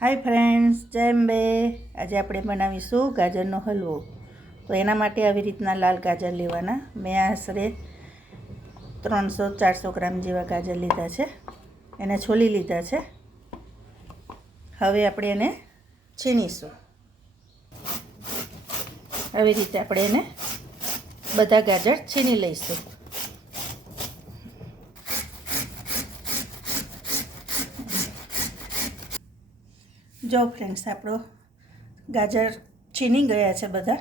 Hi friends, જય અંબે. આજે આપણે બનાવીશું ગાજરનો હલવો. તો એના માટે આવી રીતના લાલ ગાજર લેવાના. મેં આશરે 300-400 ગ્રામ જેવા ગાજર લીધા છે. એને છોલી લીધા છે. હવે આપણે એને છીણીશું. આવી રીતે આપણે એને બધા ગાજર છીણી લઈશું. જો ફ્રેન્ડ્સ, આપણો ગાજર છીણી ગયા છે બધા.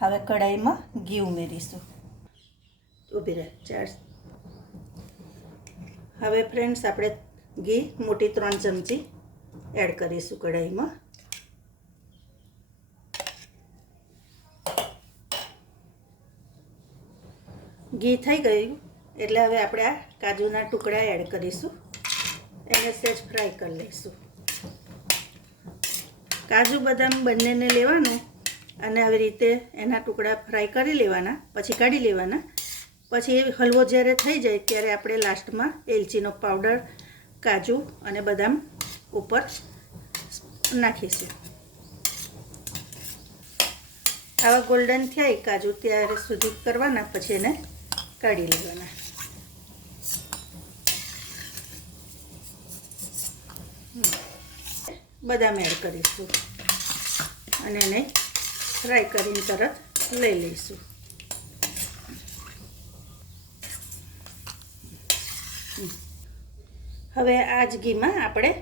હવે કઢાઈમાં ઘી ઉમેરીશું. ઊભી રહે ચાર. હવે ફ્રેન્ડ્સ, આપણે ઘી મોટી 3 ચમચી એડ કરીશું કઢાઈમાં. ઘી થઈ ગયું એટલે હવે આપણે આ કાજુના ટુકડા એડ કરીશું. એને સહેજ ફ્રાય કરી લઈશું. કાજુ બદામ બંનેને લેવાનું અને આવી રીતે એના ટુકડા ફ્રાય કરી લેવાના, પછી કાઢી લેવાના. પછી હલવો જ્યારે થઈ જાય ત્યારે આપણે લાસ્ટમાં એલચીનો પાવડર, કાજુ અને બદામ ઉપર નાખીશું. આવા ગોલ્ડન થાય કાજુ ત્યારે સુધી કરવાના, પછી એને કાઢી લેવાના. બદામ એડ કરીશું અને એને ફ્રાય કરીને તરત લઈ લઈશું. હવે આ જ ઘીમાં આપણે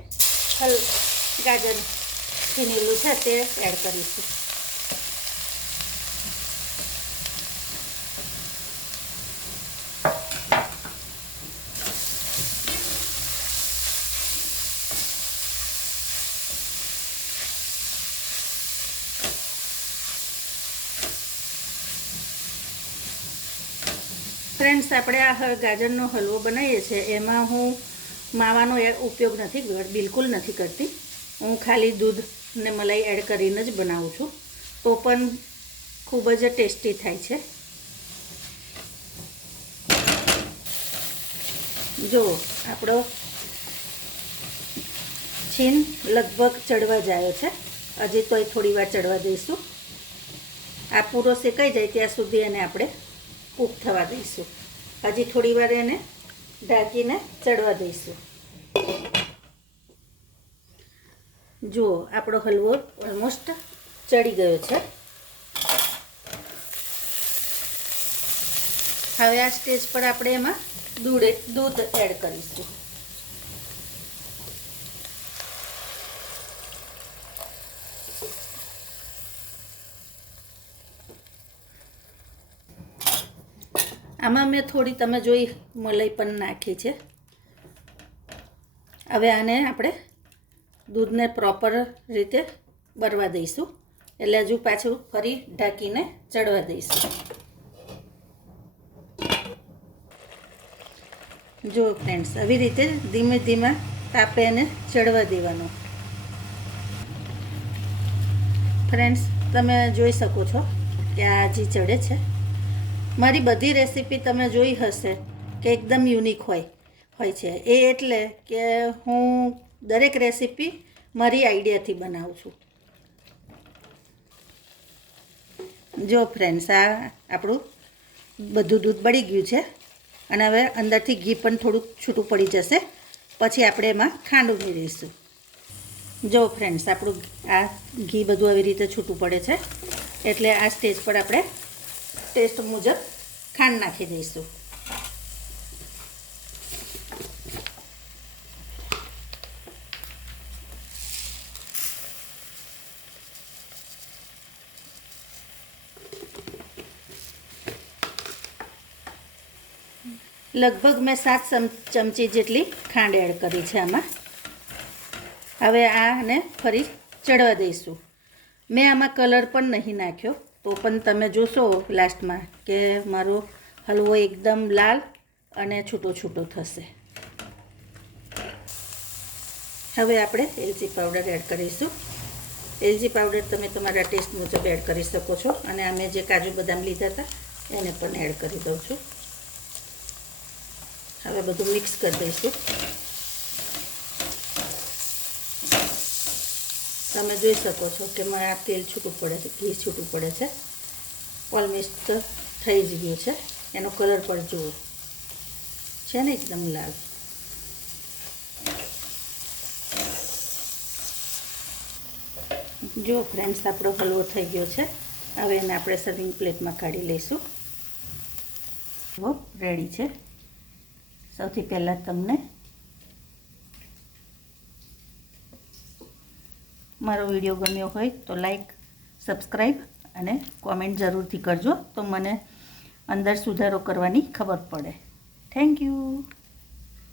ગાજર છીનેલું છે તે એડ કરીશું. ફ્રેન્ડ્સ, આપણે આ ગાજરનો હલવો બનાવીએ છીએ એમાં હું માવાનો ઉપયોગ બિલકુલ નથી કરતી. હું ખાલી દૂધ ને મલાઈ એડ કરીને જ બનાવું છું. તો પણ ખૂબ જ ટેસ્ટી થાય છે. જો આપણો છીન લગભગ ચડવા જાય છે. હજી તોય થોડી વાર ચડવા દઈશું. આ પૂરો શેકાઈ જાય ત્યાં સુધી એને આપણે કૂક થવા દઈશું. હજી થોડી વાર એને ઢાંકીને ચડવા દઈશું. જુઓ, આપણો હલવો ઓલમોસ્ટ ચડી ગયો છે. હવે આ સ્ટેજ પર આપણે એમાં દૂધ એડ કરીશું. આમાં મેં થોડી તમે જોઈ મલાઈ પણ નાખી છે. હવે આને આપણે દૂધને પ્રોપર રીતે બરવા દઈશું. એટલે હજુ પાછું ફરી ઢાંકીને ચડવા દઈશું. જો ફ્રેન્ડ્સ, આવી રીતે ધીમે ધીમે તાપે એને ચડવા દેવાનું. ફ્રેન્ડ્સ, તમે જોઈ શકો છો કે આ હજી ચડે છે. મારી બધી રેસીપી તમે જોઈ હશે કે એકદમ યુનિક હોય છે. એ એટલે કે હું દરેક રેસીપી મારી આઈડિયાથી બનાવું છું. જો ફ્રેન્ડ્સ, આ આપણું બધું દૂધ બળી ગયું છે અને હવે અંદરથી ઘી પણ થોડુંક છૂટું પડી જશે. પછી આપણે એમાં ખાંડ ઉમેરીશું. જો ફ્રેન્ડ્સ, આપણું આ ઘી બધું આવી રીતે છૂટું પડે છે એટલે આ સ્ટેજ પર આપણે ટેસ્ટ મુજબ ખાંડ નાખી દઈશું. લગભગ મેં 7 ચમચી જેટલી ખાંડ એડ કરી છે આમાં. હવે આને ફરી ચડવા દઈશું. મેં આમાં કલર પણ નહીં નાખ્યો, તો પણ તમે જોશો લાસ્ટમાં કે મારો હલવો એકદમ લાલ અને છૂટો છૂટો થશે. હવે આપણે એલચી પાવડર એડ કરીશું. એલચી પાવડર તમે તમારા ટેસ્ટ મુજબ એડ કરી શકો છો. અને અમે જે કાજુ બદામ લીધા હતા એને પણ એડ કરી દઉં છું. હવે બધું મિક્સ કરી દઈશું. તમે જોઈ શકો છો કે મારે તેલ છૂટું પડે છે, ઘી છૂટું પડે છે. ઓલમોસ્ટ થઈ જ ગયું છે. એનો કલર પણ જુઓ છે ને એકદમ લાલ. જો ફ્રેન્ડ્સ આપણો હલવો થઈ ગયો છે. હવે એને આપણે સર્વિંગ પ્લેટમાં કાઢી લઈશું. હલવો રેડી છે. સૌથી પહેલાં તમને મારો વિડીયો ગમ્યો હોય તો લાઈક, સબસ્ક્રાઈબ અને કોમેન્ટ જરૂરથી કરજો, તો મને અંદર સુધારો કરવાની ખબર પડે. Thank you.